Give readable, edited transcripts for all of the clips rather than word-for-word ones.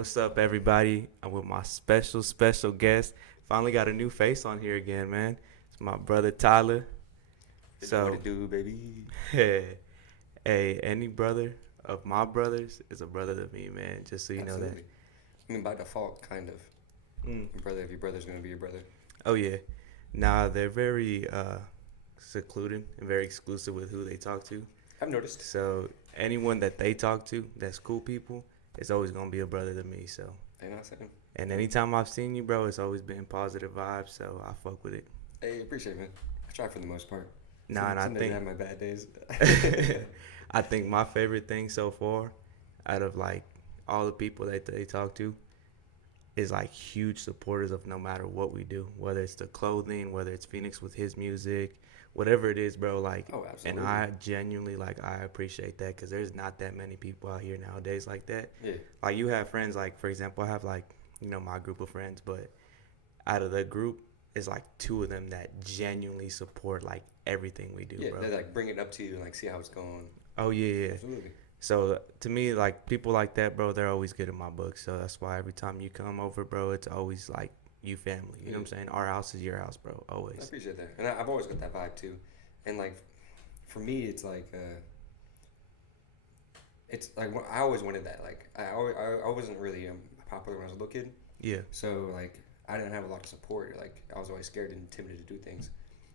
What's up, everybody? I'm with my special guest. Finally got a new face on here again, man. It's my brother Tyler. What So, it do, baby? hey, any brother of my brothers is a brother to me, man. Just so you know that. Absolutely. I mean, by default, kind of. Mm. Your brother, if your brother's gonna be your brother. Oh yeah. Nah, they're very secluded and very exclusive with who they talk to. I've noticed. So anyone that they talk to, that's cool people, it's always gonna be a brother to me. So. Ain't I saying? And anytime I've seen you, bro, it's always been positive vibes, so I fuck with it. Hey, appreciate it, man. I try for the most part. Nah, and I Some days think I have my bad days. I think my favorite thing so far, out of like all the people that they talk to, is like huge supporters of no matter what we do, whether it's the clothing, whether it's Phoenix with his music, whatever it is, bro. Like, Oh, and absolutely. I genuinely I appreciate that because there's not that many people out here nowadays like that. Yeah. Like you have friends, like for example, I have like my group of friends, but out of the group, it's like two of them that genuinely support like everything we do, Yeah, bro. they like bring it up to you and like see how it's going. Oh yeah. Absolutely. So to me, like people like that, bro, they're always good in my book. So that's why every time you come over, bro, it's always like you family. You know what I'm saying? Our house is your house, bro. I Always. appreciate that, and I've always got that vibe too. And like, for me, it's like I always wanted that. Like I wasn't really popular when I was a little kid. Yeah. So like I didn't have a lot of support. Like I was always scared and intimidated to do things.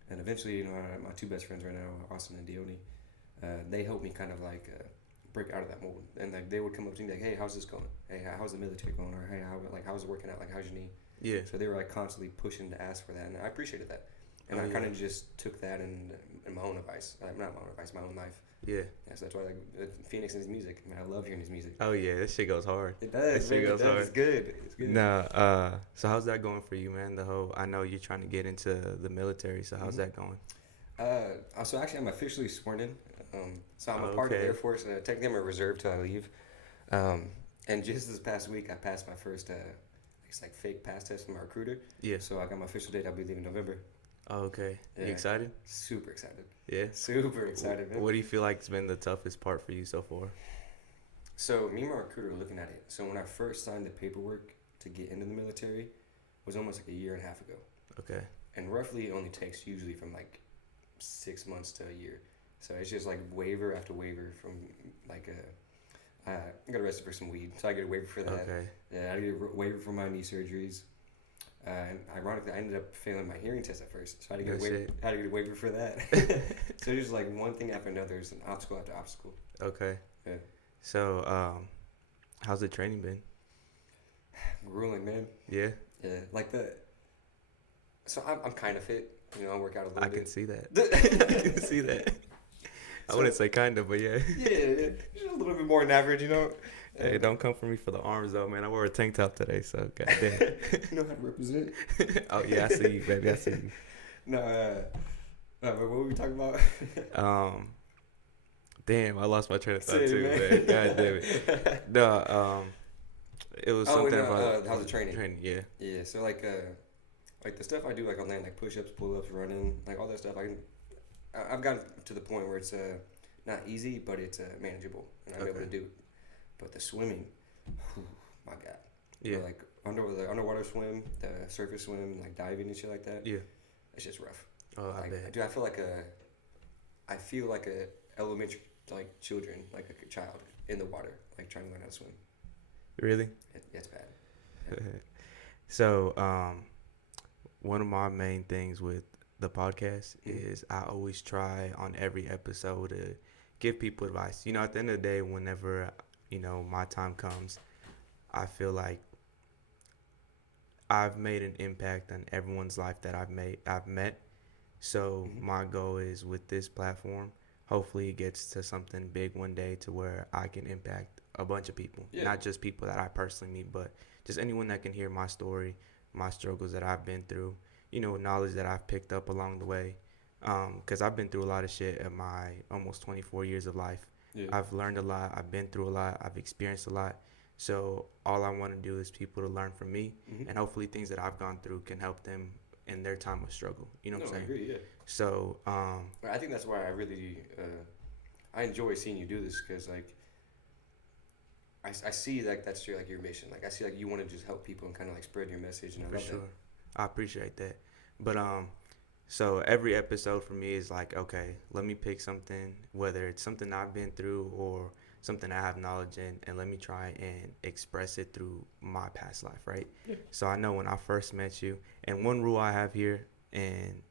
And eventually, my two best friends right now, Austin and Dione, they helped me kind of like break out of that mold. And like they would come up to me like, "Hey, how's this going? Hey, how's the military going? Or hey, how's it working out? Like, how's your knee?" Yeah. So they were like constantly pushing to ask for that, and I appreciated that. And I kind of just took that in my own advice, not my own advice, my own life. Yeah. Yeah, so that's why like Phoenix and his music. I mean, I love hearing his music. Oh yeah, this shit goes hard. It does. That shit goes hard. It's good. It's good. Nah. So how's that going for you, man? I know you're trying to get into the military. So how's that going? So actually, I'm officially sworn in. So I'm a part of the Air Force. Technically, I'm a reserve till I leave. And just this past week, I passed my first, it's like fake pass test from my recruiter. Yeah. So I got my official date. I'll be leaving November. Oh, okay. Yeah. You excited? Super excited. Yeah. Super excited, man. What do you feel like has been the toughest part for you so far? So me and my recruiter were looking at it. So when I first signed the paperwork to get into the military, it was almost like a year and a half ago. Okay. And roughly it only takes usually from like 6 months to a year. So it's just like waiver after waiver from like I got arrested for some weed, so I get a waiver for that. Okay. Yeah, I get a waiver for my knee surgeries. And ironically, I ended up failing my hearing test at first, so I had to get a waiver for that. So just like one thing after another, it's an obstacle after obstacle. Okay. Yeah. So, how's the training been? Grueling, man. Yeah. Yeah, So I'm kind of fit. I work out a little bit. I can see that. I can see that. I wouldn't say kind of, but yeah. Yeah, just a little bit more than average, Hey, don't come for me for the arms though, man. I wore a tank top today, so goddamn. You know how to represent. Oh yeah, I see you, baby. I see you. No, what were we talking about? Damn, I lost my train of thought Same, too, man. God damn it. No, it was something about how's the training? Training, yeah. Yeah, so like the stuff I do like on land, like push-ups, pull-ups, running, like all that stuff. I've gotten to the point where it's not easy, but it's manageable, and I'm able to do it. But the swimming, my God. Yeah. Like the underwater swim, the surface swim, like diving and shit like that. Yeah. It's just rough. Oh, I bet. Dude, I feel like a elementary like children, like a child in the water, like trying to learn how to swim. Really? It's bad. Yeah. So, one of my main things with the podcast is I always try on every episode to give people advice. At the end of the day, whenever my time comes, I feel like I've made an impact on everyone's life that I've met. So my goal is with this platform, hopefully it gets to something big one day to where I can impact a bunch of people. Yeah. Not just people that I personally meet, but just anyone that can hear my story, my struggles that I've been through, knowledge that I've picked up along the way. Because I've been through a lot of shit in my almost 24 years of life. Yeah. I've learned a lot. I've been through a lot. I've experienced a lot. So all I want to do is people to learn from me, and hopefully things that I've gone through can help them in their time of struggle. You know what I'm saying? I agree, yeah. So I think that's why I really I enjoy seeing you do this, because like I see like that's your like your mission. Like I see like you want to just help people and kind of like spread your message, and I For love that. sure. I appreciate that. But so every episode for me is like, okay, let me pick something, whether it's something I've been through or something I have knowledge in, and let me try and express it through my past life, right? Yeah. So I know when I first met you, and one rule I have here, and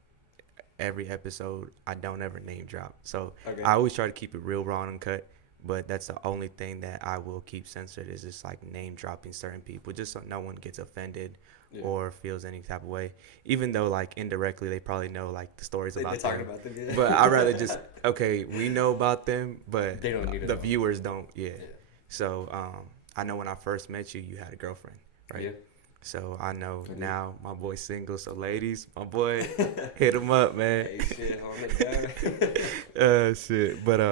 every episode I don't ever name drop. So Okay. I always try to keep it real, raw, and uncut. But that's the only thing that I will keep censored is just like name dropping certain people, just so no one gets offended Yeah. or feels any type of way. Even though like indirectly they probably know like the stories They about talking them. about them, yeah. But I'd rather just okay, we know about them, but They don't need to the know. viewers don't. Yeah. Yeah. So I know when I first met you, you had a girlfriend, right? Yeah. So I know I do. now my boy's single. So ladies, my boy, hit him up, man. Hey, shit, hold it down. Shit. But I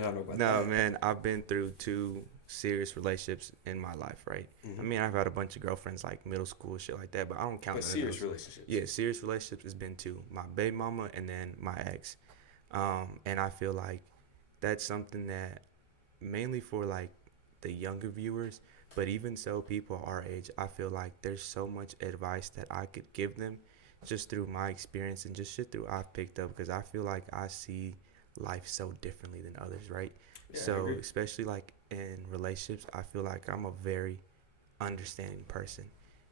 don't know about no, that. man, I've been through 2 serious relationships in my life, right? Mhm. I mean, I've had a bunch of girlfriends like middle school shit like that, but I don't count But none of serious those. relationships. Yeah, serious relationships has been 2. My baby mama and then my ex. And I feel like that's something that mainly for like the younger viewers, but even so, people our age, I feel like there's so much advice that I could give them just through my experience and just shit through I've picked up because I feel like I see life so differently than others, right? Yeah, I So agree. especially like in relationships, I feel like I'm a very understanding person,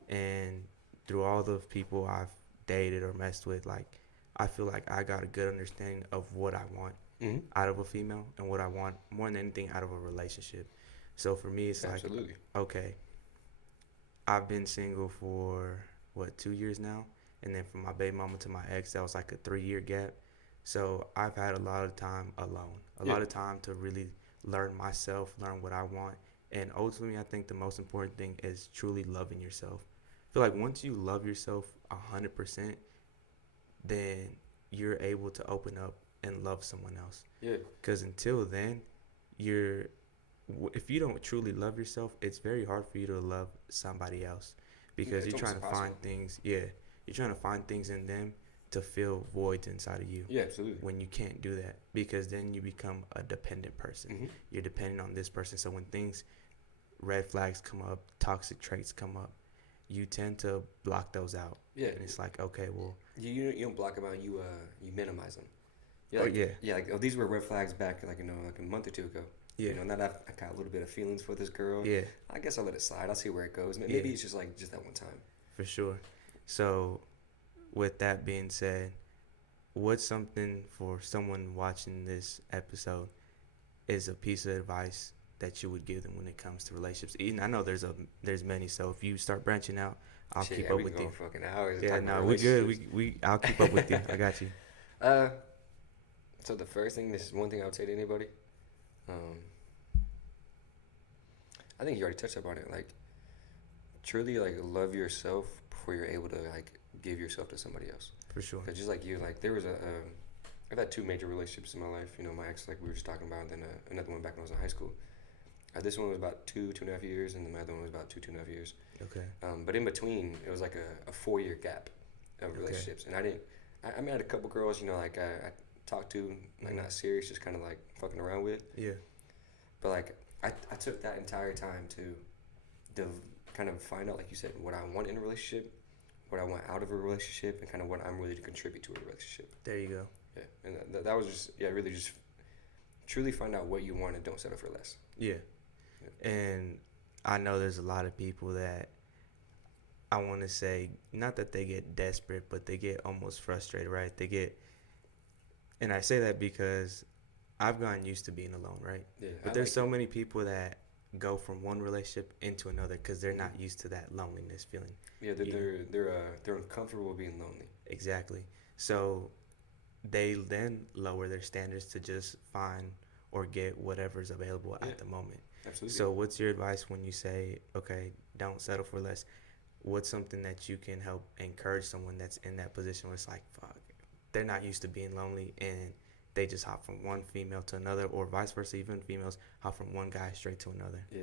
and through all the people I've dated or messed with, like I feel like I got a good understanding of what I want Mm-hmm. out of a female and what I want more than anything out of a relationship. So for me, it's like, Absolutely. okay, I've been single for what 2 years now, and then from my baby mama to my ex, that was like a 3 year gap. So I've had a lot of time alone, a Yeah. lot of time to really learn myself, learn what I want, and ultimately, I think the most important thing is truly loving yourself. I feel like once you love yourself 100%, then you're able to open up and love someone else. Yeah. Because until then, you're if you don't truly love yourself, it's very hard for you to love somebody else because it's you're trying to almost find things. Yeah, you're trying to find things in them to fill voids inside of you. Yeah, absolutely. When you can't do that, because then you become a dependent person. Mm-hmm. You're dependent on this person. So when things, red flags come up, toxic traits come up, you tend to block those out. Yeah. And it's like, okay, well, You don't block them out. You minimize them. oh, Like, yeah. Yeah, like, oh, these were red flags back like like a month or 2 ago. Yeah. Now that I got a little bit of feelings for this girl. Yeah, I guess I'll let it slide. I'll see where it goes. Maybe Yeah. it's just like just that one time. for sure. So with that being said, what's something for someone watching this episode is a piece of advice that you would give them when it comes to relationships? And I know there's many, so if you start branching out, I'll Shit, keep yeah, up we with can you. go fucking hours. Yeah, talking about no, we good. relationships. We I'll keep up with you. I got you. So the first thing, this is one thing I would say to anybody. I think you already touched upon it. Like, truly, like, love yourself before you're able to like give yourself to somebody else. For sure. Cause just like you, like there was I've had 2 major relationships in my life. You know, my ex, like we were just talking about, and then another one back when I was in high school. This one was about 2.5 years, and then my other one was about 2.5 years. Okay. But in between, it was like a 4-year gap of Okay. relationships, and I didn't. I mean, I had a couple girls, you know, like I talked to, like not serious, just kind of like fucking around with. Yeah. But like I took that entire time to kind of find out, like you said, what I want in a relationship, what I want out of a relationship, and kind of what I'm really to contribute to a relationship. There you go. Yeah, and that was just really just truly find out what you want and don't settle for less. Yeah. And I know there's a lot of people that I want to say, not that they get desperate, but they get almost frustrated, right? And I say that because I've gotten used to being alone, right? Yeah, But there's so many people that go from one relationship into another because they're not used to that loneliness feeling. Yeah, they're uncomfortable being lonely. Exactly. So they then lower their standards to just find or get whatever's available Yeah. at the moment. Absolutely. So what's your advice when you say, okay, don't settle for less? What's something that you can help encourage someone that's in that position where it's like, fuck, they're not used to being lonely and they just hop from one female to another, or vice versa, even females hop from one guy straight to another? Yeah.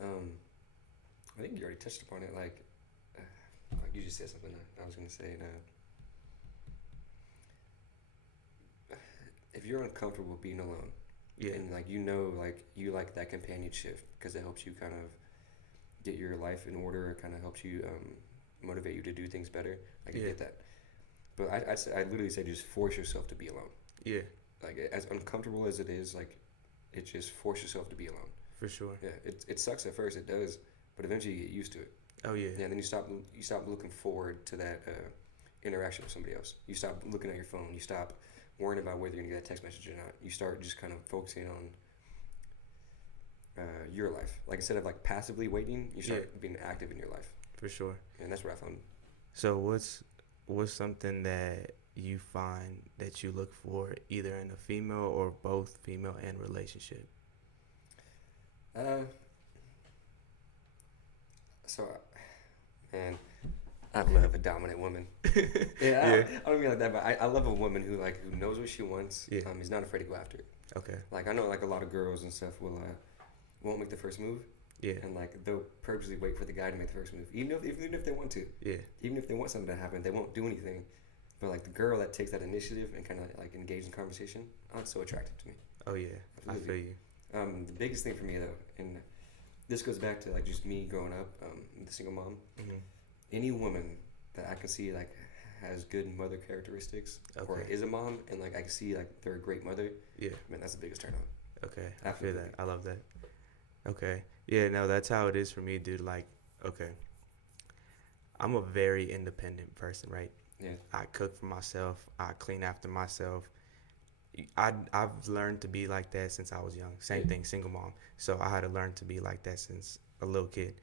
I think you already touched upon it. Like you just said something I was going to say. If you're uncomfortable being alone, Yeah. And like like you like that companionship because it helps you kind of get your life in order. It kind of helps you motivate you to do things better. Like I Yeah. get that, but I literally say just force yourself to be alone. Yeah. Like as uncomfortable as it is, like it just force yourself to be alone. For sure. Yeah, it sucks at first, it does, but eventually you get used to it. Oh yeah. Yeah, and then you stop looking forward to that interaction with somebody else. You stop looking at your phone. You stop worrying about whether you're gonna get a text message or not. You start just kind of focusing on your life. Like instead of like passively waiting, you start being active in your life. For sure. And that's what I found. So what's something that you find that you look for either in a female or both female and relationship? So, man, I love a dominant woman. Yeah, I don't mean like that, but I love a woman who knows what she wants. Yeah. Is not afraid to go after it. Okay. Like I know like a lot of girls and stuff won't make the first move. Yeah. And like they'll purposely wait for the guy to make the first move, even if they want to. Yeah. Even if they want something to happen, they won't do anything. But like the girl that takes that initiative and kind of like engage in conversation, it's so attractive to me. Oh yeah. Absolutely. I feel you. The biggest thing for me though, and this goes back to like just me growing up, the single mom. Mm-hmm. Any woman that I can see like has good mother characteristics or Okay. is a mom, and like I can see like they're a great mother. Yeah. Man, that's the biggest turn on. Okay. I feel Absolutely. that. I love that. Okay. Yeah, no, that's how it is for me, dude. Like, okay. I'm a very independent person, right? Yeah. I cook for myself. I clean after myself. I've learned to be like that since I was young. Same thing, single mom. So I had to learn to be like that since a little kid.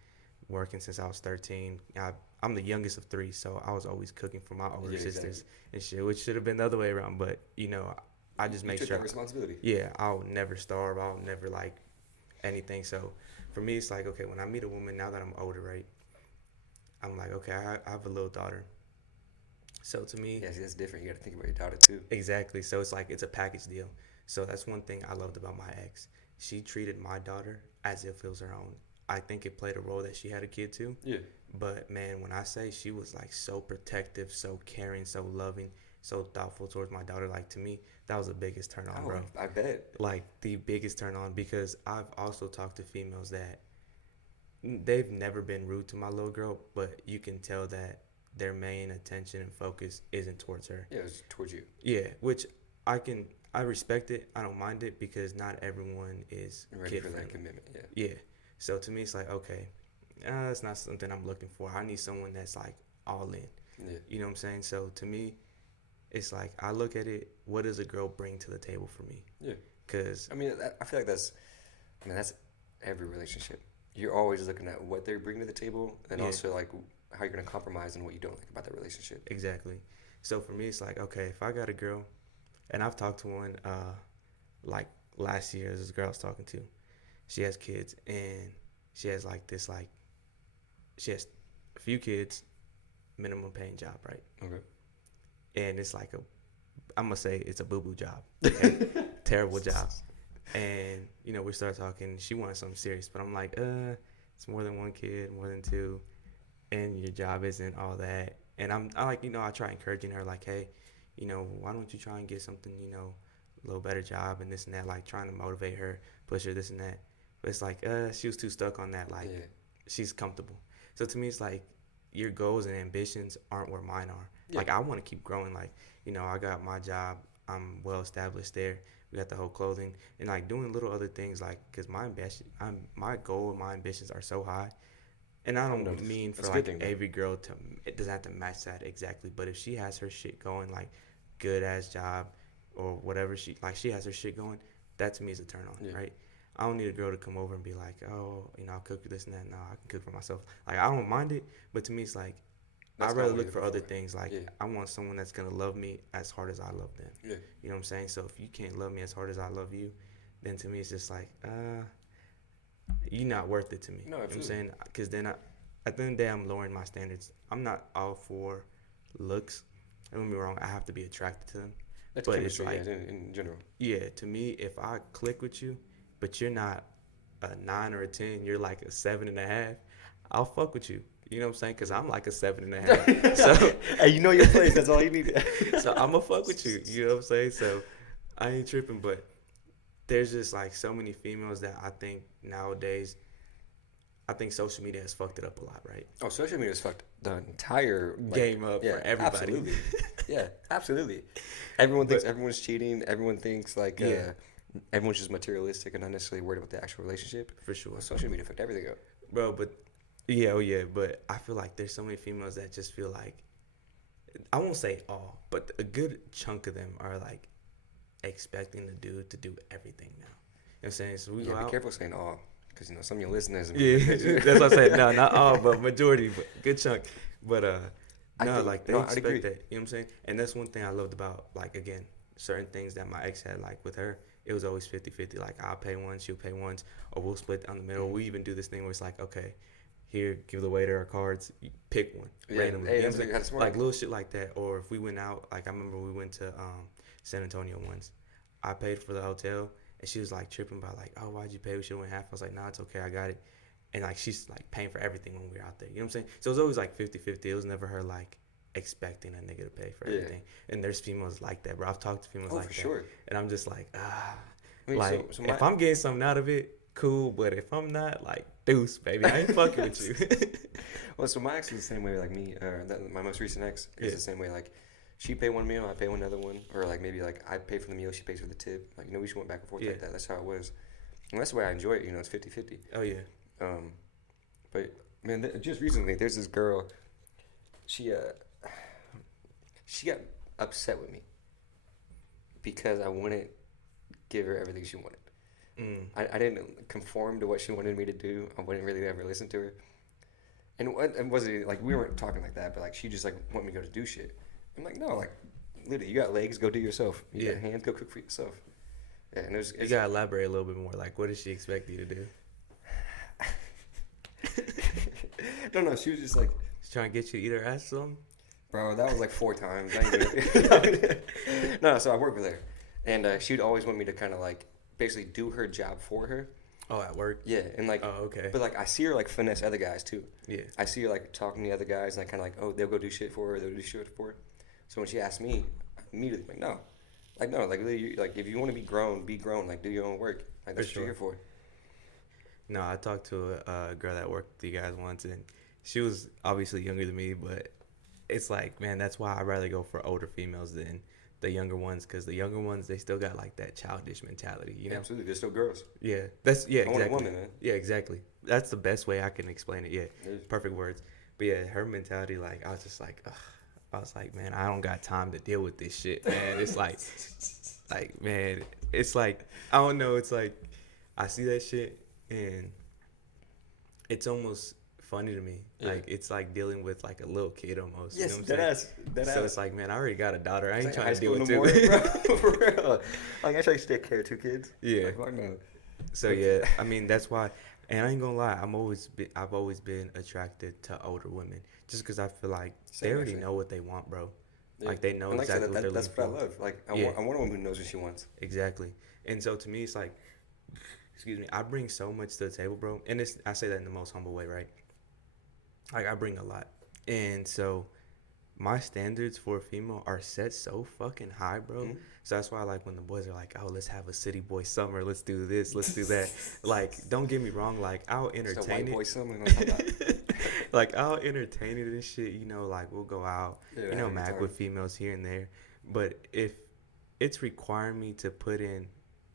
Working since I was 13. I'm the youngest of three, so I was always cooking for my older sisters and shit, which should have been the other way around. But, I just make took sure. that responsibility. Yeah, I'll never starve. I'll never like anything. So for me, it's like, okay, when I meet a woman, now that I'm older, right, I'm like, okay, I have a little daughter. So to me, Yeah, see, that's different. You got to think about your daughter too. exactly. So it's like it's a package deal. So that's one thing I loved about my ex. She treated my daughter as if it was her own. I think it played a role that she had a kid too. Yeah. But man, when I say she was like so protective, so caring, so loving, so thoughtful towards my daughter, like to me, that was the biggest turn on, bro. I bet. Like the biggest turn on, because I've also talked to females that they've never been rude to my little girl, but you can tell that their main attention and focus isn't towards her. Yeah, it was towards you. Yeah, which I respect it. I don't mind it because not everyone is Ready kid for that friendly. commitment. Yeah. Yeah. So to me, it's like, okay, it's not something I'm looking for. I need someone that's like all in. Yeah. You know what I'm saying? So to me, it's like I look at it. What does a girl bring to the table for me? Yeah. Because I mean, I feel like that's every relationship. You're always looking at what they're bringing to the table, and Yeah. also like how you're gonna compromise and what you don't like about that relationship. exactly. So for me, it's like, okay, if I got a girl, and I've talked to one, like last year, this girl I was talking to, she has kids, and she has she has a few kids, minimum paying job, right? Okay. And it's like I'm gonna say it's a boo-boo job, okay? Terrible job. And we start talking. She wanted something serious, but I'm like, it's more than one kid, more than two, and your job isn't all that. And I try encouraging her, like, hey, why don't you try and get something, a little better job and this and that, like trying to motivate her, push her, this and that. But it's like, she was too stuck on that, like, Yeah. she's comfortable. So to me, it's like your goals and ambitions aren't where mine are. Yeah. Like, I want to keep growing. Like, I got my job. I'm well established there. We got the whole clothing and like doing little other things, like, because my goal and my ambitions are so high. And I don't mean for That's a like good thing, though. every girl it doesn't have to match that exactly. But if she has her shit going, like good ass job or whatever, she has her shit going, that to me is a turn on, Yeah. right? I don't need a girl to come over and be like, oh, I'll cook this and that. No, I can cook for myself. Like, I don't mind it, but to me, it's like, That's I'd not rather what look you're for looking other for. things. Like, Yeah. I want someone that's going to love me as hard as I love them. Yeah. You know what I'm saying? So if you can't love me as hard as I love you, then to me, it's just like, you're not worth it to me. No, You know what I'm absolutely. saying? Because then at the end of the day, I'm lowering my standards. I'm not all for looks. Don't get me wrong. I have to be attracted to them. That's But it's chemistry, like- yeah, in general. Yeah, to me, if I click with you, but you're not a 9 or a 10, you're like a 7.5, I'll fuck with you. You know what I'm saying? Because I'm like a 7.5. So, Hey, you know your place. That's all you need. so I'm going to fuck with you. You know what I'm saying? So I ain't tripping. But there's just like so many females that I think nowadays, I think social media has fucked it up a lot, right? Oh, social media has fucked the entire game up for everybody. Absolutely. Yeah, absolutely. Everyone thinks everyone's cheating. Everyone thinks like everyone's just materialistic and not necessarily worried about the actual relationship. For sure. Well, social media fucked everything up. Bro, but yeah, oh yeah, but I feel like there's so many females that just feel like, I won't say all, but a good chunk of them are like expecting the dude to do everything now. You know what I'm saying? So we go Be out. careful saying all, because some of your listeners. Yeah, that's what I said. No, not all, but majority, but good chunk. But they expect that. You know what I'm saying? And that's one thing I loved about, like, again, certain things that my ex had, like with her. It was always 50-50. Like, I'll pay once, she'll pay once, or we'll split down the middle. Mm-hmm. We even do this thing where it's like, okay, here, give the waiter our cards, pick one randomly. Hey, you know what I'm like little shit like that. Or if we went out, like I remember we went to San Antonio once. I paid for the hotel, and she was like tripping about like, oh, why'd you pay? We should have went half. I was like, nah, it's okay, I got it. And like she's like paying for everything when we were out there. You know what I'm saying? So it was always like 50-50. It was never her like expecting a nigga to pay for everything. And there's females like that, bro. I've talked to females like that. Sure. And I'm just like, I mean, like if I'm getting something out of it, cool. But if I'm not, like, deuce, baby, I ain't fucking with you. Well, so my ex is the same way like me. My most recent ex is the same way. Like, she pay one meal, I pay another one, or like maybe like I pay for the meal, she pays for the tip. Like, we just went back and forth like that. That's how it was, and that's the way I enjoy it. It's 50-50. Oh yeah. But man, just recently there's this girl. She got upset with me because I wouldn't give her everything she wanted. I didn't conform to what she wanted me to do. I wouldn't really ever listen to her. And it wasn't like we weren't talking like that, but like she just like want me to go to do shit. I'm like, no, like literally, you got legs, go do yourself. You got hands, go cook for yourself. Yeah, and you gotta elaborate a little bit more. Like, what does she expect you to do? No, she was just like, she's trying to get you to eat her ass or something. Bro, that was like 4 times. No, so I worked with her, and she'd always want me to kind of like basically do her job for her. Oh, at work? Yeah, and like, oh, okay. But like, I see her like finesse other guys too. Yeah. I see her like talking to other guys, and I kind of like, oh, they'll go do shit for her, they'll do shit for her. So when she asked me, I immediately like, no, like if you want to be grown, like do your own work. Like that's what you're here for. No, I talked to a girl that worked with you guys once, and she was obviously younger than me, but it's like, man, that's why I'd rather go for older females than the younger ones, because the younger ones, they still got like that childish mentality, you know? Absolutely, they're still girls. Yeah, exactly. I want a woman, man. Yeah, exactly. That's the best way I can explain it. Yeah, perfect words. But yeah, her mentality, like, I was just like, ugh. I was like, man, I don't got time to deal with this shit, man. It's like, man, it's like, I don't know. It's like, I see that shit, and it's almost funny to me. Yeah. Like, it's like dealing with like a little kid almost. Yes, you know what I'm saying? So it's like, man, I already got a daughter. I ain't trying to deal with two. Bro, for real. Like, I try to take care of 2 kids. Yeah. Like, why not? So yeah, I mean, that's why. And I ain't gonna lie, I've always been attracted to older women, just because I feel like they already know what they want, bro. Yeah. Like, they know exactly what they're looking for. That's what I love. Like, I want a woman who knows what she wants. Exactly. And so to me, it's like, excuse me, I bring so much to the table, bro. And I say that in the most humble way, right? Like, I bring a lot. And so my standards for a female are set so fucking high, bro. Mm-hmm. So that's why, like, when the boys are like, oh, let's have a city boy summer, let's do this, let's do that. Like, don't get me wrong, like, I'll entertain it. Boy summer, like, I'll entertain it and shit, like, we'll go out, mac with females here and there. But if it's requiring me to put in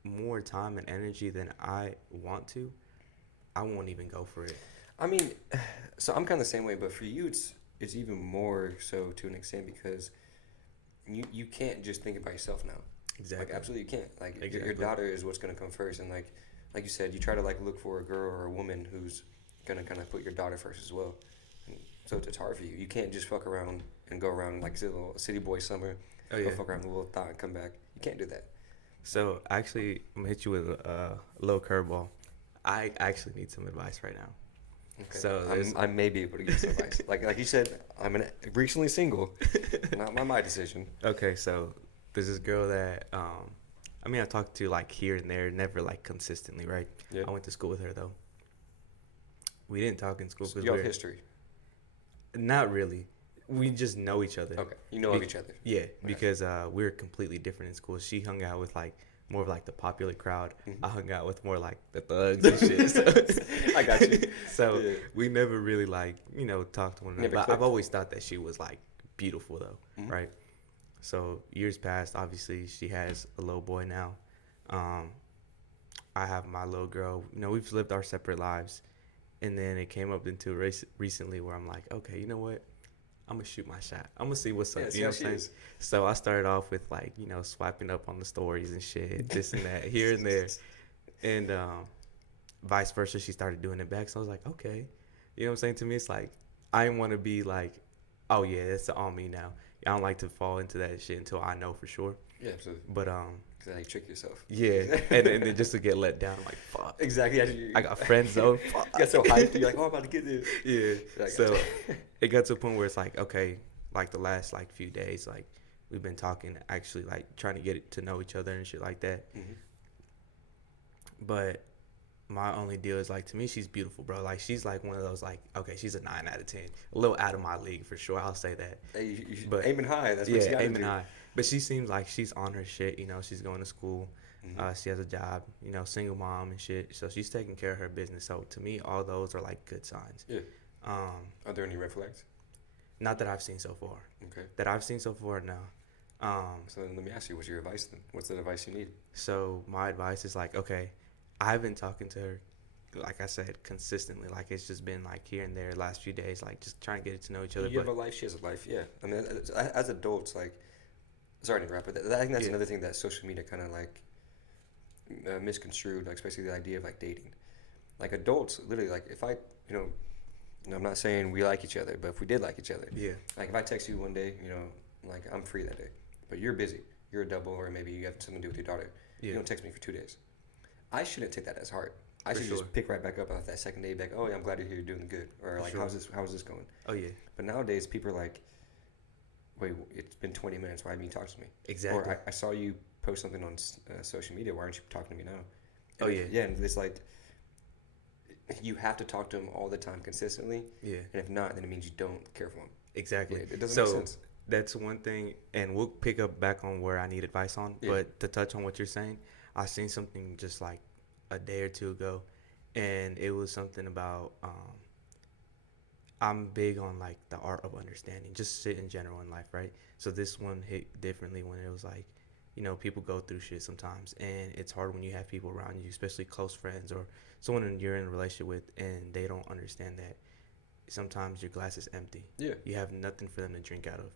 more time and energy than I want to, I won't even go for it. I mean, so I'm kind of the same way, but for you, it's even more so to an extent, because you can't just think about yourself now. Exactly. Like, absolutely you can't. Like, exactly. Your daughter is what's going to come first, and like you said, you try to like look for a girl or a woman who's going to kind of put your daughter first as well. And so it's hard for you. You can't just fuck around and go around like a little city boy summer. Oh, yeah. Go fuck around with a little thought and come back. You can't do that. So actually, I'm gonna hit you with a little curveball. I actually need some advice right now. Okay. So I may be able to give some advice. Like you said, I'm recently single. Not my decision. Okay, so there's this girl that I talked to like here and there, never like consistently, right? Yeah. I went to school with her though. We didn't talk in school. So you have history? Not really. We just know each other. Okay, you know of each other. Yeah, because we were completely different in school. She hung out with like more of like the popular crowd. Mm-hmm. I hung out with more like the thugs and shit. So, I got you. so Yeah. we never really like, talked to one another. Never But I've clicked. always thought that she was like beautiful though, Mm-hmm. right? So years passed. Obviously, she has a little boy now. Um, I have my little girl. We've lived our separate lives, and then it came up into recently where I'm like, okay, you know what? I'm gonna shoot my shot. I'm gonna see what's Yeah, up. see You know how what she I'm saying? is. So I started off with like, swiping up on the stories and shit, this and that, here and there, and vice versa. She started doing it back. So I was like, okay, you know what I'm saying? To me, it's like I didn't want to be like, oh yeah, that's on me now. I don't like to fall into that shit until I know for sure. Yeah, absolutely. But Because then you trick yourself. yeah, and then just to get let down, I'm like, fuck. Exactly. Yeah, I got friend zone. Fuck. You got so hyped. You're like, oh, I'm about to get this. Yeah. Like, So it got to a point where it's like, okay, like the last like few days, like we've been talking, actually like trying to get to know each other and shit like that. mm-hmm. But my only deal is like, to me, she's beautiful, bro. Like she's like one of those like, okay, she's a 9 out of 10, a little out of my league for sure. I'll say that. Hey, you should But aiming high. That's what you yeah, got to aiming do. high. But she seems like she's on her shit. She's going to school. Mm-hmm. She has a job. Single mom and shit. So she's taking care of her business. So to me, all those are like good signs. Yeah. Are there any red flags? Not that I've seen so far. Okay. That I've seen so far, no. So then let me ask you, what's your advice then? What's the advice you need? So my advice is like, okay, I've been talking to her, like I said, consistently. Like it's just been like here and there last few days, like just trying to get to know each other. You have a life, she has a life. Yeah. I mean, as adults, like, sorry to interrupt, but I think that's another thing that social media kind of like misconstrued, like, especially the idea of like dating. Like adults, literally, like if I, I'm not saying we like each other, but if we did like each other, Yeah. like if I text you one day, like I'm free that day, but you're busy, you're a double, or maybe you have something to do with your daughter. Yeah. You don't text me for 2 days. I shouldn't take that as hard. I For should sure. just pick right back up after that second day, be like, oh yeah, I'm glad you're here, you're doing good, or For like sure. how's this going? Oh yeah. But nowadays people are like, wait, it's been 20 minutes, why haven't you talked to me? Exactly. Or I saw you post something on social media, why aren't you talking to me now? Oh, yeah. Yeah, and it's like you have to talk to him all the time consistently. Yeah. And if not, then it means you don't care for him. Exactly. Yeah, it doesn't make sense. That's one thing, and we'll pick up back on where I need advice on. Yeah. But to touch on what you're saying, I seen something just like a day or two ago, and it was something about I'm big on like the art of understanding, just shit in general in life, right? So this one hit differently when it was like, people go through shit sometimes, and it's hard when you have people around you, especially close friends or someone you're in a relationship with, and they don't understand that sometimes your glass is empty. Yeah. You have nothing for them to drink out of,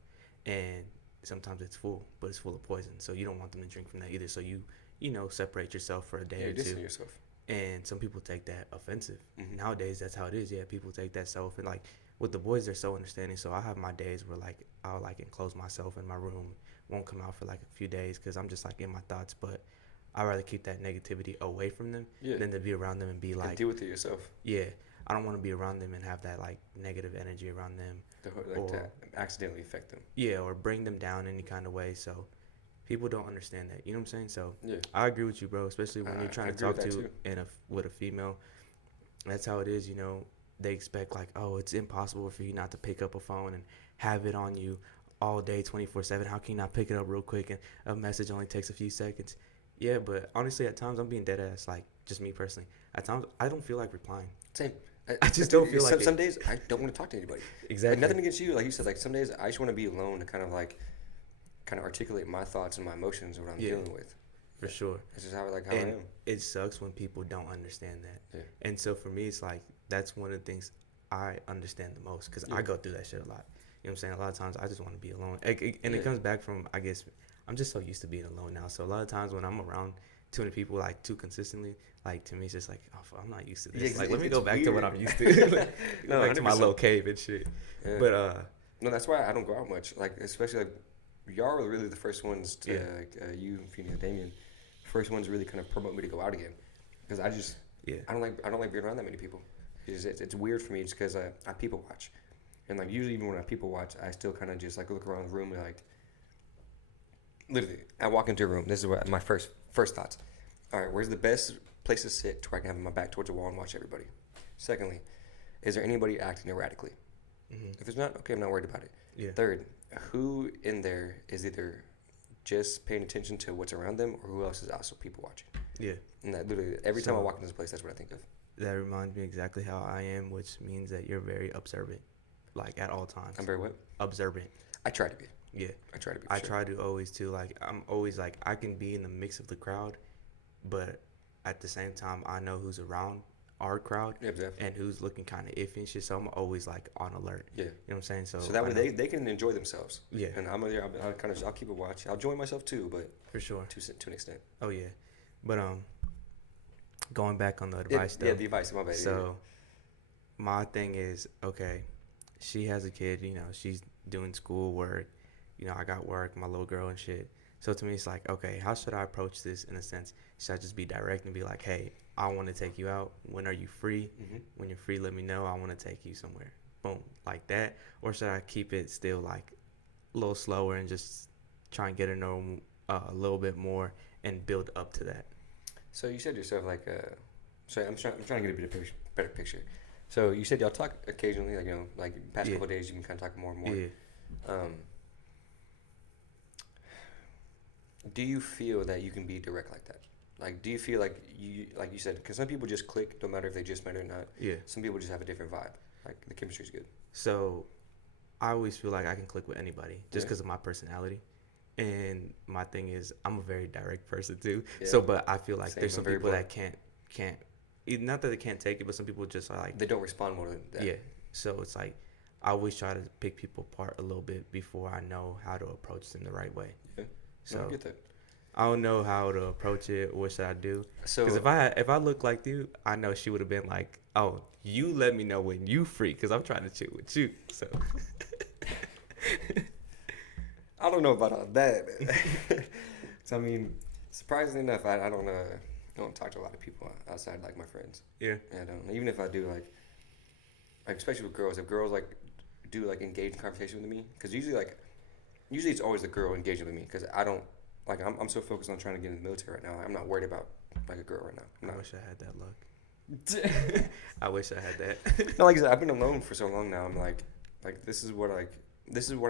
and sometimes it's full, but it's full of poison. So you don't want them to drink from that either. So you separate yourself for a day You're or two. dissing yourself. And some people take that offensive. Mhm. Nowadays, that's how it is. Yeah, people take that self, and like with the boys, they're so understanding. So I have my days where like I'll like enclose myself in my room, won't come out for like a few days because I'm just like in my thoughts. But I rather keep that negativity away from them than to be around them and be like, and deal with it yourself. yeah, I don't want to be around them and have that like negative energy around them. To accidentally affect them. Yeah, or bring them down any kind of way. So people don't understand that. You know what I'm saying? So Yeah. I agree with you, bro. Especially when you're trying to agree with talk that to with a female. That's how it is. They expect like, oh, it's impossible for you not to pick up a phone and have it on you all day, 24/7. How can you not pick it up real quick and a message only takes a few seconds? Yeah, but honestly, at times I'm being dead ass. Like just me personally. At times I don't feel like replying. Same. I just don't feel like some days I don't want to talk to anybody. Exactly. Like, nothing against you, like you said. Like some days I just want to be alone to kind of articulate my thoughts and my emotions and what I'm dealing with. For sure. This is how I and am. It sucks when people don't understand that. Yeah. And so for me, it's like that's one of the things I understand the most because I go through that shit a lot. You know what I'm saying? A lot of times I just want to be alone. And it comes back from, I guess, I'm just so used to being alone now. So a lot of times when I'm around too many people like too consistently, like to me it's just like, oh, I'm not used to this. Yeah, like let me it's go back weird. to what I'm used to. No, back to my 100%. little cave and shit. Yeah. But No, that's why I don't go out much. Like especially like y'all are really the first ones to you, Feeney, and Damien, first ones to really kind of promote me to go out again, because I don't like being around that many people. It's weird for me just because I people watch, and like usually even when I people watch, I still kind of just like look around the room and like literally I walk into a room. This is what my first thoughts. All right, where's the best place to sit to where I can have my back towards the wall and watch everybody? Secondly, is there anybody acting erratically? Mm-hmm. If there's not, okay, I'm not worried about it. Yeah. Third, who in there is either just paying attention to what's around them or who else is also people watching. Yeah. And that literally every time I So- walk into this place, that's what I think of. That reminds me exactly how I am, which means that you're very observant, like at all times. I'm very what? Observant. I try to be. Yeah. I try to be. I sure. try to always too. Like I'm always like I can be in the mix of the crowd, but at the same time I know who's around our crowd Yeah, definitely. and who's looking kind of iffy and shit. So I'm always like on alert. Yeah. You know what I'm saying? So that I way know- they can enjoy themselves. Yeah, And I'll keep a watch. I'll join myself too, but for sure. to an extent. Oh yeah, but going back on the advice though. Yeah, the advice. My bad. So my thing is, okay, she has a kid, you know, she's doing school work, you know, I got work, my little girl and shit. So to me, it's like, okay, how should I approach this in a sense? Should I just be direct and be like, hey, I want to take you out. When are you free? Mm-hmm. When you're free, let me know. I want to take you somewhere. Boom, like that. Or should I keep it still like a little slower and just try and get to know a little bit more and build up to that? So you said yourself like, so I'm trying to get a better picture. So you said y'all talk occasionally, like like past Yeah. couple of days, you can kind of talk more and more. Yeah. Do you feel that you can be direct like that? Like, do you feel like you said, because some people just click, no matter if they just met or not. Yeah. Some people just have a different vibe. Like the chemistry's good. So I always feel like I can click with anybody just Yeah. because of my personality. And my thing is I'm a very direct person too. Yeah. So, but I feel like Same, there's I'm some very people blunt. that can't, not that they can't take it, but some people just are like, They don't respond more than that. yeah. So it's like I always try to pick people apart a little bit before I know how to approach them the right way. Yeah. So No, I get that. I don't know how to approach it. What should I do? So Because if I look like you, I know she would have been like, "Oh, you let me know when you free, because I'm trying to chill with you." So I don't know about all that. So I mean, surprisingly enough, I don't talk to a lot of people outside like my friends. yeah, And I don't. Even if I do, like especially with girls, if girls like do like engage in conversation with me, because usually it's always the girl engaging with me, because I don't like I'm so focused on trying to get in the military right now. I'm not worried about like a girl right now. I'm I not. wish I had that luck. I wish I had that. No, like I said, I've been alone for so long now. I'm like this is what I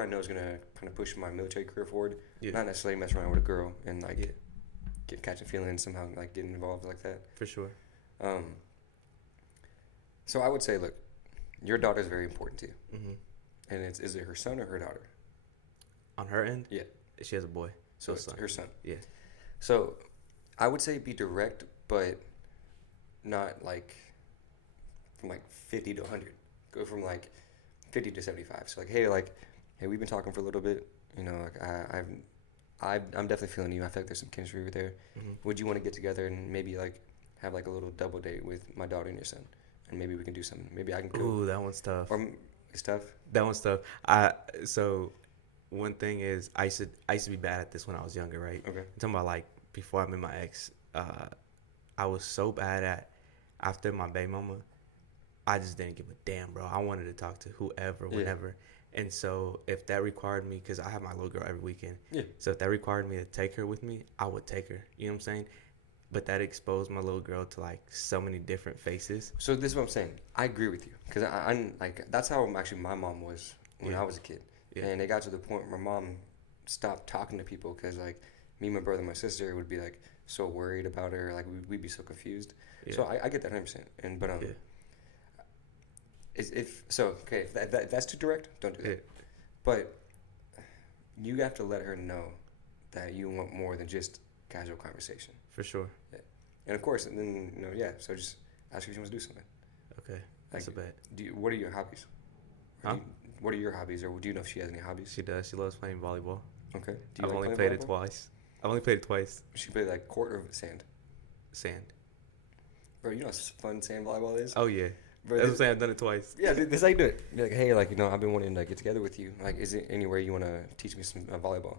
know is gonna kind of push my military career forward. Yeah. Not necessarily mess around with a girl and like Yeah. get catching feelings somehow, like getting involved like that. For sure. So I would say, look, your daughter is very important to you, Hmm. and is it her son or her daughter? On her end, Yeah. she has a boy, So it's it's her son. Yeah. So I would say be direct, but not like from like 50 to 100. Go from like 50 to 75. So hey, we've been talking for a little bit. You know, like I'm definitely feeling you. I feel like there's some chemistry over there. Hmm. Would you want to get together and maybe like have like a little double date with my daughter and your son, and maybe we can do something. Maybe I can go. Ooh, that one's tough. Or it's tough. That one's tough. So one thing is I used to be bad at this when I was younger, right? Okay. I'm talking about like before I met my ex. I was so bad at after my baby mama. I just didn't give a damn, bro. I wanted to talk to whoever, Yeah. whenever. And so if that required me, because I have my little girl every weekend. Yeah. So if that required me to take her with me, I would take her. You know what I'm saying? But that exposed my little girl to like so many different faces. So this is what I'm saying. I agree with you, because I'm like that's how actually my mom was when Yeah. I was a kid, Yeah. and it got to the point where my mom stopped talking to people because like me, my brother, and my sister would be like so worried about her, like we'd be so confused. Yeah. So I get that 100%. And but Yeah. if that's too direct, don't do that. Yeah. But you have to let her know that you want more than just casual conversation. For sure. And of course, and then so just ask her if she wants to do something. Okay. That's Like, a bet. What are your hobbies? Or Huh? What are your hobbies, or do you know if she has any hobbies? She does. She loves playing volleyball. Okay. Do I've like only playing played it volleyball? twice. I've only played it twice. She played like court or sand. Sand. Bro, you know how fun sand volleyball is? Oh yeah. Bro, That's what I'm saying. I've done it twice. yeah, this is how you do it. Be like, hey, like, I've been wanting to get together with you. Like, is it anywhere you want to teach me some volleyball?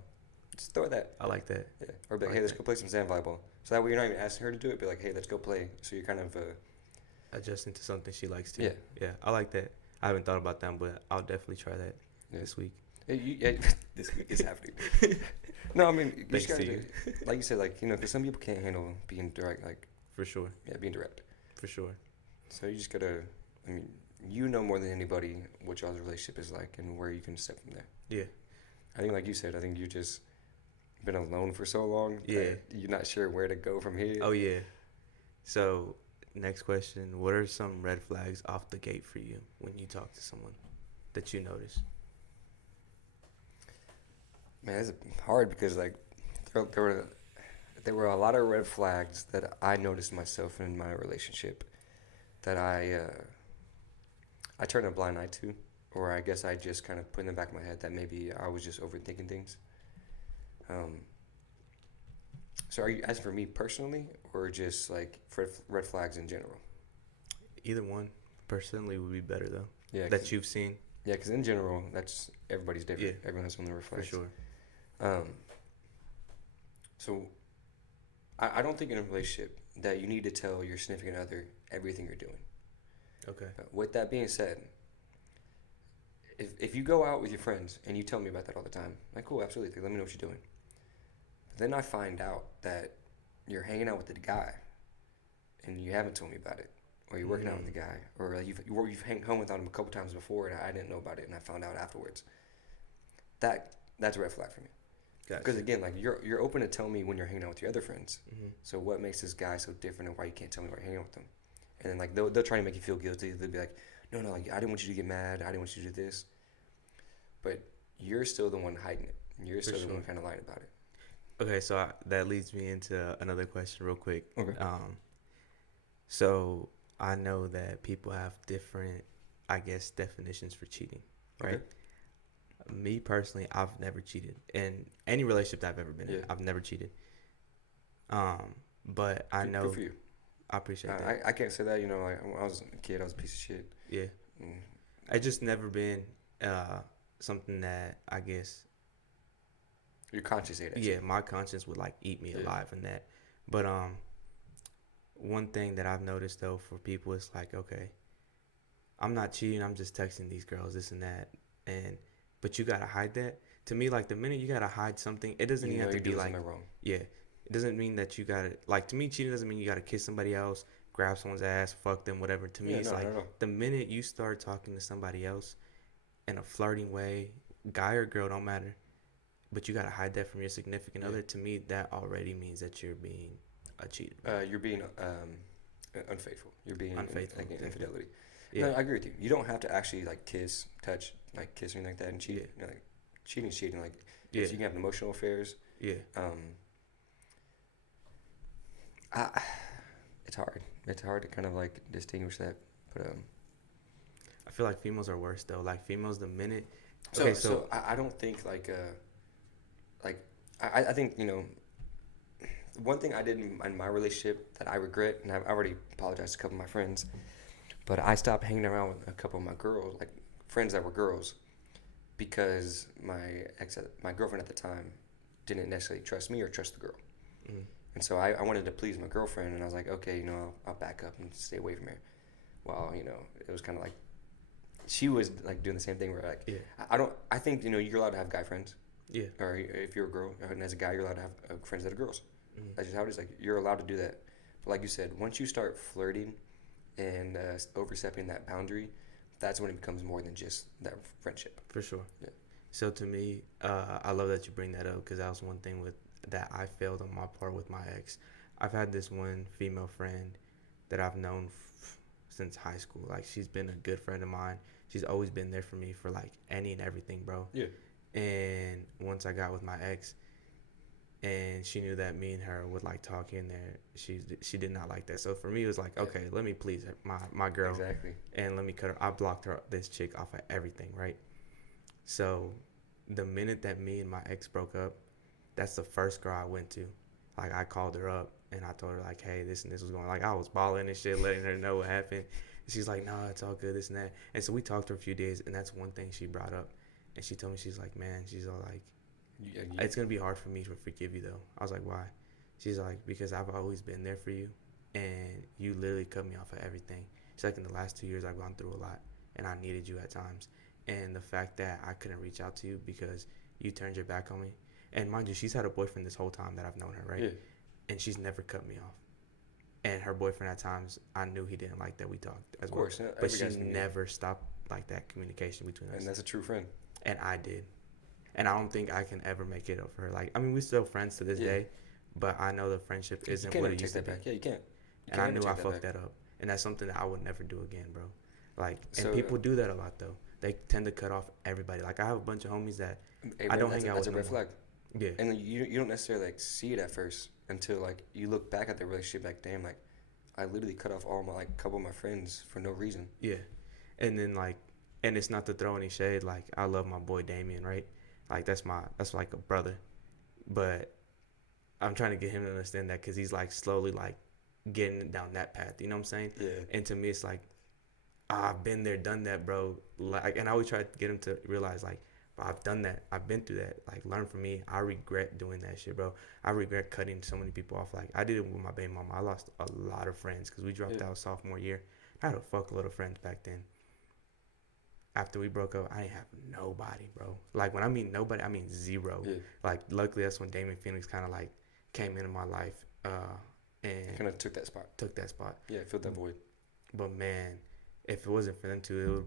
Just throw that. I like that. Yeah. Or be like, I hey, like let's that. go play some sand volleyball. So that way you're not even asking her to do it. Be like, hey, let's go play. So you're kind of, Adjusting to something she likes to. Yeah. Yeah. I like that. I haven't thought about that, but I'll definitely try that Yeah. this week. this week is happening. No, I mean, you Thanks just to gotta, you. like you said, like, because some people can't handle being direct, like, For sure. yeah, being direct. For sure. So you just gotta, I mean, you know more than anybody what y'all's relationship is like and where you can step from there. Yeah. I think, like you said, I think you just, been alone for so long Yeah. that you're not sure where to go from here. Oh yeah. So next question: what are some red flags off the gate for you when you talk to someone that you notice? Man, it's hard because like there, there were there were a lot of red flags that I noticed myself in my relationship that I turned a blind eye to, or I guess I just kind of put in the back of my head that maybe I was just overthinking things. Um, so are you asking for me personally, or just like red flags in general? Either one, personally, would be better though. Yeah, That you've seen. yeah, because in general, that's everybody's different. Yeah, Everyone has some of the red for flags. sure. Um, so I don't think in a relationship that you need to tell your significant other everything you're doing. Okay. With that being said, if you go out with your friends and you tell me about that all the time, like cool, absolutely, let me know what you're doing. But then I find out that you're hanging out with the guy and you haven't told me about it, or you're working out with the guy, or like you've hung with him a couple times before and I didn't know about it and I found out afterwards. That's a red flag for me. Gotcha. Because again, like you're open to tell me when you're hanging out with your other friends. Mm-hmm. So what makes this guy so different, and why you can't tell me why you're hanging out with them? And then like they'll try to make you feel guilty. They'll be like, no, like I didn't want you to get mad. I didn't want you to do this. But you're still the one hiding it. You're still the one kind of lying about it. Okay, so that leads me into another question real quick. Okay. So I know that people have different, I guess, definitions for cheating, right? Okay. Me personally, I've never cheated in any relationship that I've ever been in. I've never cheated. But I know. Good for you. I appreciate that. I can't say that. You know, like when I was a kid, I was a piece of shit. Yeah. I just never been something that I guess. Your conscience ate at Yeah, you. my conscience would like eat me alive in that. But one thing that I've noticed though for people is like, okay, I'm not cheating. I'm just texting these girls, this and that, but you gotta hide that. To me, like the minute you gotta hide something, it doesn't even have to be like, wrong. Yeah, it doesn't mean that you gotta like. To me, cheating doesn't mean you gotta kiss somebody else, grab someone's ass, fuck them, whatever. To me, it's like the minute you start talking to somebody else in a flirting way, guy or girl, don't matter. But you gotta hide that from your significant other. To me, that already means that you're being a cheater. You're being unfaithful. You're being Unfaithful. like infidelity. Yeah. No, I agree with you. You don't have to actually like kiss, touch, like kiss or anything like that and cheat. Yeah. You know, like cheating's cheating. Like Yeah. you can have emotional affairs. Yeah. It's hard. It's hard to kind of like distinguish that. But I feel like females are worse though. Like females, the minute. So I don't think I think, you know, one thing I did in my relationship that I regret, and I've already apologized to a couple of my friends, but I stopped hanging around with a couple of my girls, like friends that were girls, because my girlfriend at the time didn't necessarily trust me or trust the girl. Mm. And so I wanted to please my girlfriend, and I was like, okay, you know, I'll back up and stay away from her. Well, you know, it was kind of like she was like doing the same thing where like I think, you know, you're allowed to have guy friends. Yeah. Or if you're a girl, and as a guy, you're allowed to have friends that are girls. Mm-hmm. That's just how it is. Like you're allowed to do that. But like you said, once you start flirting and overstepping that boundary, that's when it becomes more than just that friendship. For sure. Yeah. So to me, I love that you bring that up because that was one thing that I failed on my part with my ex. I've had this one female friend that I've known since high school. Like she's been a good friend of mine. She's always been there for me for like any and everything, bro. Yeah. And once I got with my ex, and she knew that me and her would like talk in there, she did not like that. So for me, it was like, okay, let me please her, my girl, exactly, and let me cut her. I blocked this chick off of everything, right? So the minute that me and my ex broke up, that's the first girl I went to. Like I called her up and I told her like, hey, this and this was going. Like I was balling and shit, letting her know what happened. And she's like, no, it's all good, this and that. And so we talked for a few days, and that's one thing she brought up. And she told me, she's like, man, she's all like, it's going to be hard for me to forgive you, though. I was like, why? She's like, because I've always been there for you, and you literally cut me off of everything. She's like, in the last 2 years, I've gone through a lot, and I needed you at times. And the fact that I couldn't reach out to you because you turned your back on me. And mind you, she's had a boyfriend this whole time that I've known her, right? Yeah. And she's never cut me off. And her boyfriend at times, I knew he didn't like that we talked as well. Of course. But she never stopped like that communication between us. And that's a true friend. And I did. And I don't think I can ever make it up for her. Like, I mean, we're still friends to this Yeah. day, but I know the friendship You isn't can't what ever it take used to that be. back. Yeah, you can't. You And I can't ever knew I take that fucked back. that up. And that's something that I would never do again, bro. Like, and So, people do that a lot, though. They tend to cut off everybody. Like, I have a bunch of homies that hey, I bro, don't that's hang a, out that's a with no red more. flag. Yeah, And you don't necessarily like see it at first until like you look back at the relationship like, damn, like I literally cut off all my like couple of my friends for no reason. yeah. And then, like, and it's not to throw any shade. Like, I love my boy Damien, right? Like, that's like a brother. But I'm trying to get him to understand that because he's like slowly like getting down that path. You know what I'm saying? Yeah. And to me, it's like, I've been there, done that, bro. Like, and I always try to get him to realize, like, bro, I've done that. I've been through that. Like, learn from me. I regret doing that shit, bro. I regret cutting so many people off. Like, I did it with my baby mama. I lost a lot of friends because we dropped out sophomore year. I had a fuckload of friends back then. After we broke up, I didn't have nobody, bro. Like, when I mean nobody, I mean zero. Yeah. Like, luckily, that's when Damien Phoenix kind of like came into my life and Kind of took that spot. took that spot. Yeah, filled that void. But man, if it wasn't for them two, it would,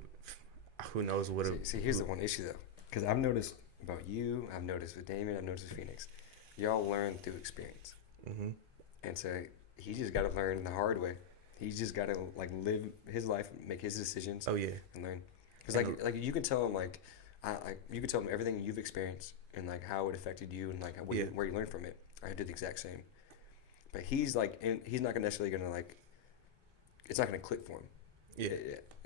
who knows what it. See, here's the one issue though, because I've noticed about you, I've noticed with Damien, I've noticed with Phoenix, y'all learn through experience, and so he just got to learn the hard way. He's just got to like live his life, make his decisions. Oh yeah, and learn. Because like you can tell him like, you can tell him everything you've experienced and like how it affected you and like where you learned from it. I did the exact same, but he's like, he's not necessarily gonna like, it's not gonna click for him. Yeah.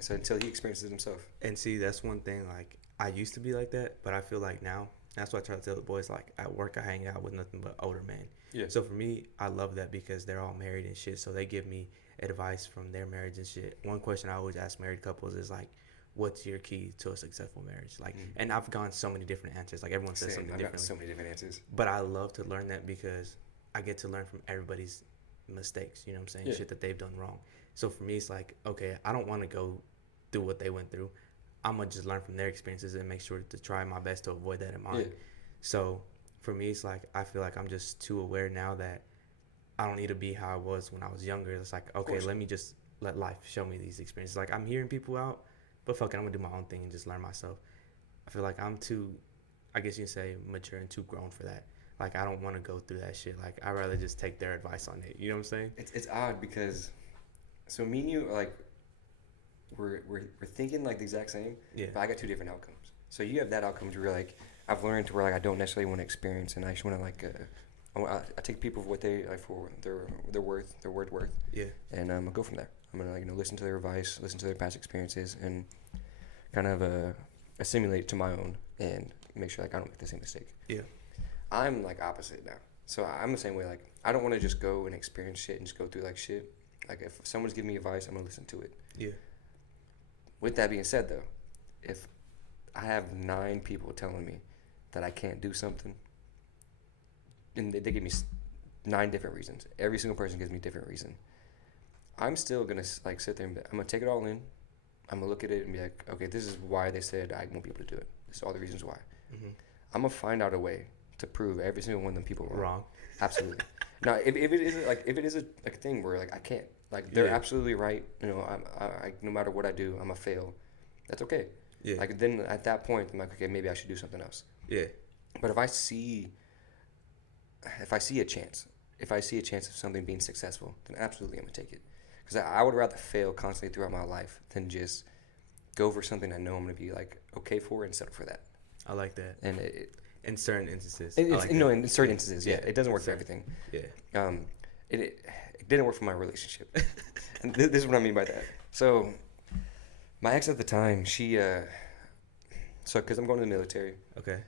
So until he experiences it himself. And see, that's one thing. Like, I used to be like that, but I feel like now. That's why I try to tell the boys. Like, at work, I hang out with nothing but older men. Yeah. So for me, I love that because they're all married and shit. So they give me advice from their marriage and shit. One question I always ask married couples is like, "What's your key to a successful marriage?" Like, and I've gone so many different answers. Like, everyone says something different. So many different answers. But I love to learn that because I get to learn from everybody's mistakes. You know what I'm saying? Yeah. Shit that they've done wrong. So for me, it's like, okay, I don't want to go through what they went through. I'm going to just learn from their experiences and make sure to try my best to avoid that in mine. Yeah. So for me, it's like, I feel like I'm just too aware now that I don't need to be how I was when I was younger. It's like, okay, let me just let life show me these experiences. Like, I'm hearing people out, but fuck it, I'm going to do my own thing and just learn myself. I feel like I'm too, I guess you can say, mature and too grown for that. Like, I don't want to go through that shit. Like, I'd rather just take their advice on it. You know what I'm saying? It's odd because, so me and you are like, we're thinking like the exact same. Yeah. But I got two different outcomes. So you have that outcome where you're like, I've learned to where like I don't necessarily want to experience, and I just want to like, I take people for what they like for their worth, their word worth. Yeah. And I'll go from there. I'm gonna like listen to their advice, listen to their past experiences, and kind of assimilate it to my own and make sure like I don't make the same mistake. Yeah. I'm like opposite now. So I'm the same way. Like I don't want to just go and experience shit and just go through like shit. Like if someone's giving me advice, I'm gonna listen to it. Yeah. With that being said, though, if I have 9 people telling me that I can't do something, and they give me 9 different reasons, every single person gives me a different reason, I'm still gonna like sit there and I'm gonna take it all in. I'm gonna look at it and be like, okay, this is why they said I won't be able to do it. This is all the reasons why. Mm-hmm. I'm gonna find out a way to prove every single one of them people wrong. Absolutely. Now, if it is a thing where like I can't, like they're absolutely right. You know, I no matter what I do, I'm a fail. That's okay. Yeah. Like then at that point, I'm like, okay, maybe I should do something else. Yeah. But if I see a chance of something being successful, then absolutely I'm gonna take it. Because I would rather fail constantly throughout my life than just go for something I know I'm gonna be like okay for and settle for that. I like that. And in certain instances. in certain instances, yeah, it doesn't work for everything. Yeah. It didn't work for my relationship. And this is what I mean by that. So, my ex at the time, she, because I'm going to the military. Okay.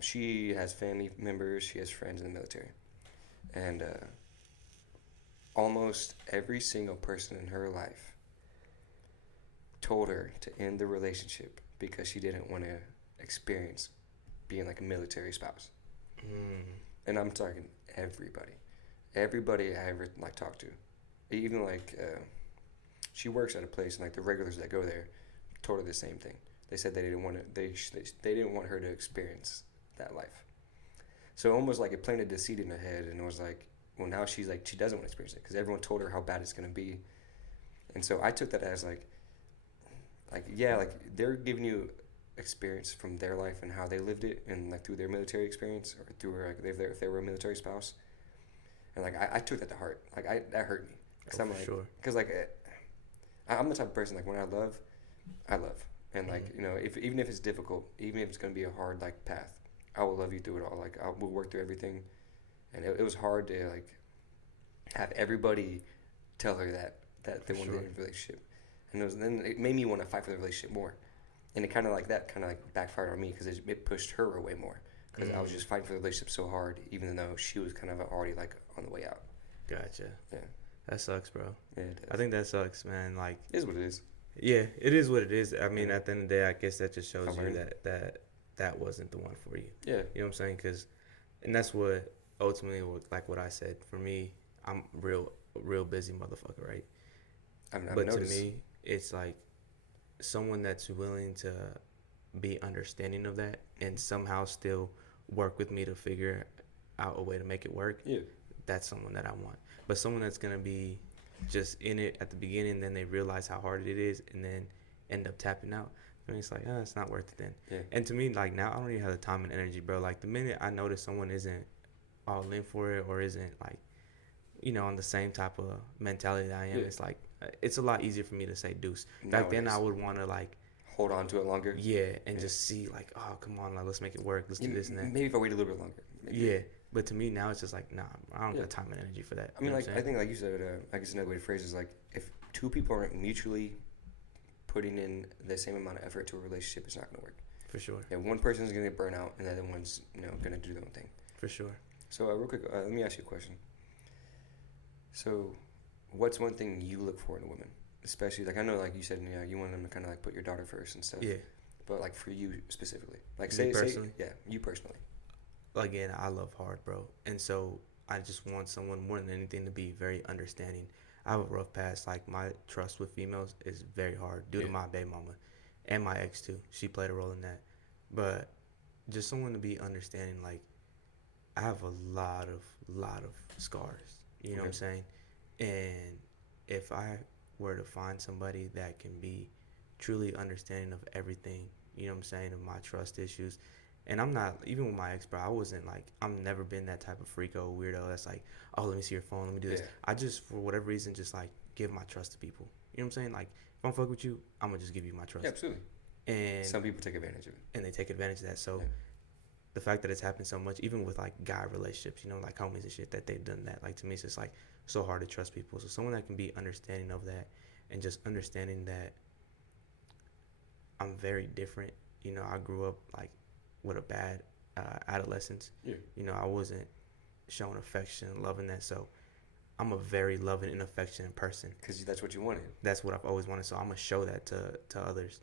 She has family members, she has friends in the military. And almost every single person in her life told her to end the relationship because she didn't want to experience being like a military spouse. And I'm talking everybody I ever like talked to, even like she works at a place and like the regulars that go there told her the same thing. They said they didn't want to, they didn't want her to experience that life. So almost like it planted the seed in her head, and it was like, well, now she's like, she doesn't want to experience it because everyone told her how bad it's gonna be. And so I took that as like yeah, like they're giving you experience from their life and how they lived it, and like through their military experience or through like if they were a military spouse, and like I took that to heart. Like that hurt me because I'm for like sure. because like I'm the type of person like when I love, and like you know if even if it's difficult, even if it's gonna be a hard like path, I will love you through it all. Like we'll work through everything, and it was hard to like have everybody tell her that they For wanted sure. a relationship, and then it made me want to fight for the relationship more, and it kind of like that kind of like backfired on me because it pushed her away more because I was just fighting for the relationship so hard, even though she was kind of already like on the way out. Gotcha. Yeah, That sucks, bro. yeah, it I does. think that sucks, man. Like, It is what it is. yeah, it is what it is. I mean, Yeah. at the end of the day, I guess that just shows I you learned. that wasn't the one for you. Yeah, You know what I'm saying? And that's what ultimately, like what I said. For me, I'm real busy motherfucker, right? I've But to noticed. me, it's like someone that's willing to be understanding of that and somehow still work with me to figure out a way to make it work. Yeah, That's someone that I want. But someone that's gonna be just in it at the beginning, then they realize how hard it is, and then end up tapping out. I mean, it's like, oh, it's not worth it then. yeah, And to me, like now, I don't even have the time and energy, bro. Like the minute I notice someone isn't all in for it or isn't like, on the same type of mentality that I am, yeah. it's like it's a lot easier for me to say deuce. Back then, I Nowadays, would want to like, hold on to it longer. yeah, and Yeah. just see like, oh, come on, like let's make it work. Let's do Yeah, this and that. maybe if I wait a little bit longer. Maybe. Yeah. But to me now, it's just like, nah, I don't Yeah. got time and energy for that. I mean, You know like what I'm I saying? think, like you said, I guess another way to phrase it is like if two people aren't mutually putting in the same amount of effort to a relationship, it's not gonna work. For sure. Yeah, one person's gonna get burnt out, and the other one's gonna do their own thing. For sure. So real quick, let me ask you a question. So, what's one thing you look for in a woman? Especially like I know, like you said, you want them to kind of like put your daughter first and stuff. Yeah. But like for you specifically, like Me say personally? yeah, you personally. Again, I love hard, bro. And so I just want someone more than anything to be very understanding. I have a rough past. Like my trust with females is very hard due to Yeah. my baby mama and my ex too. She played a role in that. But just someone to be understanding. Like I have a lot of scars. You know what I'm Okay. saying? And if I were to find somebody that can be truly understanding of everything, you know what I'm saying, of my trust issues. And I'm not, even with my ex, bro, I wasn't like, I've never been that type of freako weirdo that's like, oh, let me see your phone, let me do this. Yeah. I just, for whatever reason, just like give my trust to people. You know what I'm saying? Like, if I'm fuck with you, I'm gonna just give you my trust. Yeah, absolutely. And Some people take advantage of it. and they take advantage of that. So Yeah. the fact that it's happened so much, even with like guy relationships, like homies and shit, that they've done that. Like to me, it's just like so hard to trust people. So someone that can be understanding of that and just understanding that I'm very different. I grew up like with a bad adolescence. Yeah. I wasn't showing affection, loving that. So I'm a very loving and affectionate person. Because that's what you wanted. That's what I've always wanted. So I'm gonna show that to others,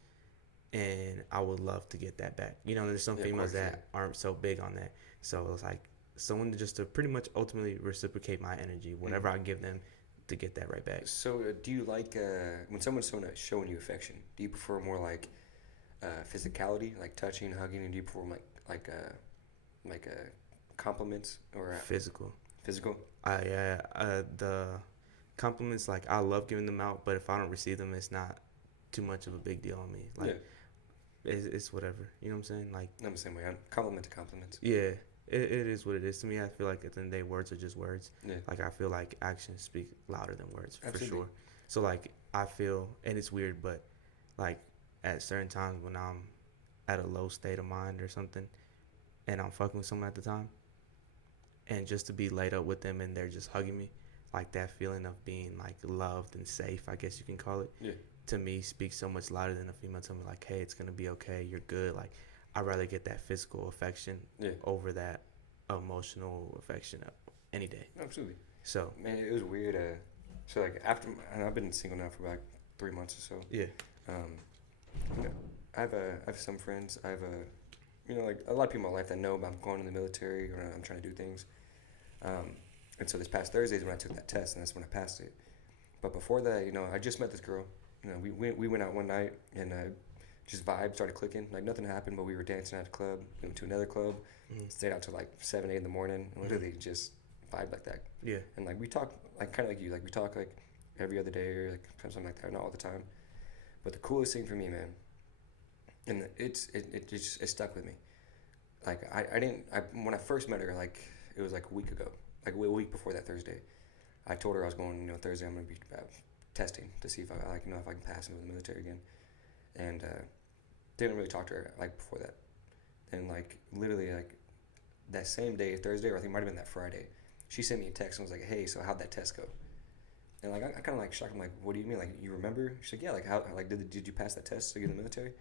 and I would love to get that back. There's some Yeah, of females course, that aren't so big on that. So it's like someone to pretty much ultimately reciprocate my energy, whatever I give them, to get that right back. So, do you like when someone's showing you affection? Do you prefer more like physicality, like touching, hugging, and do you prefer like compliments or Physical. physical? The compliments, like I love giving them out, but if I don't receive them, it's not too much of a big deal on me. Like it's whatever. You know what I'm saying? Like I'm the same way. I'm compliment to compliments. yeah, it is what it is to me. I feel like at the end of the day, words are just words. Yeah. Like I feel like actions speak louder than words Absolutely. for sure. So like I feel, and it's weird, but like at certain times when I'm at a low state of mind or something, and I'm fucking with someone at the time, and just to be laid up with them and they're just hugging me, like that feeling of being like loved and safe, I guess you can call it. Yeah. To me, speaks so much louder than a female telling me like, hey, it's gonna be okay, you're good. Like I'd rather get that physical affection over that emotional affection any day. Absolutely. So Man, it was weird. So like after, and I've been single now for about 3 months or so. yeah, I have some friends. I have like a lot of people in my life that know about I'm going in the military or I'm trying to do things. And so this past Thursday is when I took that test, and that's when I passed it. But before that, I just met this girl. We went out one night and just vibe started clicking. Like nothing happened, but we were dancing at a club. We went to another club, stayed out till like 7, 8 in the morning, and literally just vibe like that. yeah, And like we talk like kind of like you, like we talk like every other day or like something like that, not all the time. But the coolest thing for me, man, and it stuck with me. Like I didn't when I first met her, like it was like a week ago, like a week before that Thursday. I told her I was going, Thursday I'm gonna be testing to see if I like if I can pass into the military again, and didn't really talk to her like before that. And like literally like that same day, Thursday, or I think it might have been that Friday, she sent me a text and was like, "Hey, so how'd that test go?" And like I kind of like shocked. I'm like, "What do you mean? Like you remember?" She's like, "Yeah, like how like did you pass that test to get in the military?"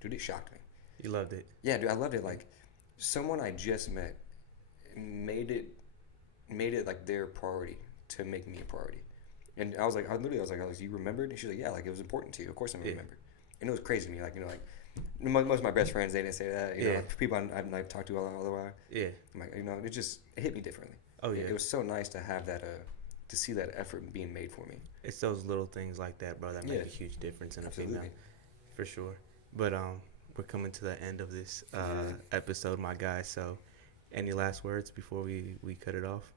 Dude, it shocked me. You loved it. Yeah, dude, I loved it. Like someone I just met made it like their priority to make me a priority. And I was like, you remembered? And she's like, yeah, like it was important to you. Of course I'm gonna remember. And it was crazy to me, like like most of my best friends they didn't say that. You know, like, people I've like talked to all the while. Yeah. I'm like, it hit me differently. Oh yeah. It was so nice to have that to see that effort being made for me. It's those little things like that, bro, that make a huge difference in a female, for sure. But we're coming to the end of this episode, my guy. So, any last words before we cut it off?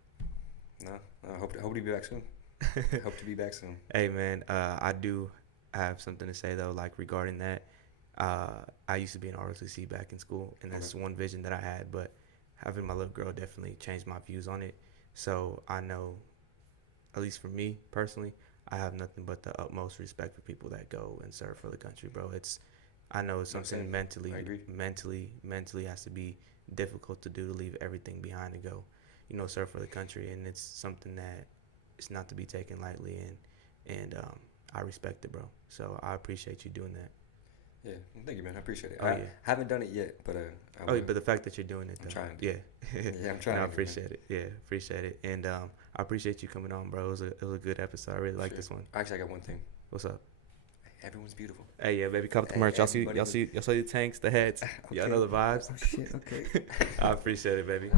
No, I hope to be back soon. Hope to be back soon. Hey man, I do have something to say though, like regarding that. I used to be in ROTC back in school, and that's one vision that I had. But having my little girl definitely changed my views on it. So I know, at least for me personally, I have nothing but the utmost respect for people that go and serve for the country, bro. I know it's something mentally has to be difficult to do, to leave everything behind to go, serve for the country, and it's something that it's not to be taken lightly, and I respect it, bro. So I appreciate you doing that. Yeah, thank you, man. I appreciate it. Oh, I haven't done it yet, but but the fact that you're doing it, though. I'm trying. Yeah, yeah, I'm trying. I appreciate it. Yeah, appreciate it, and I appreciate you coming on, bro. It was a good episode. I really like this one. Actually, I got one thing. What's up? Everyone's beautiful. Hey, yeah, baby, cop the merch. Y'all see the tanks, the heads. Okay. Y'all know the vibes. Oh, shit. Okay. I appreciate it, baby.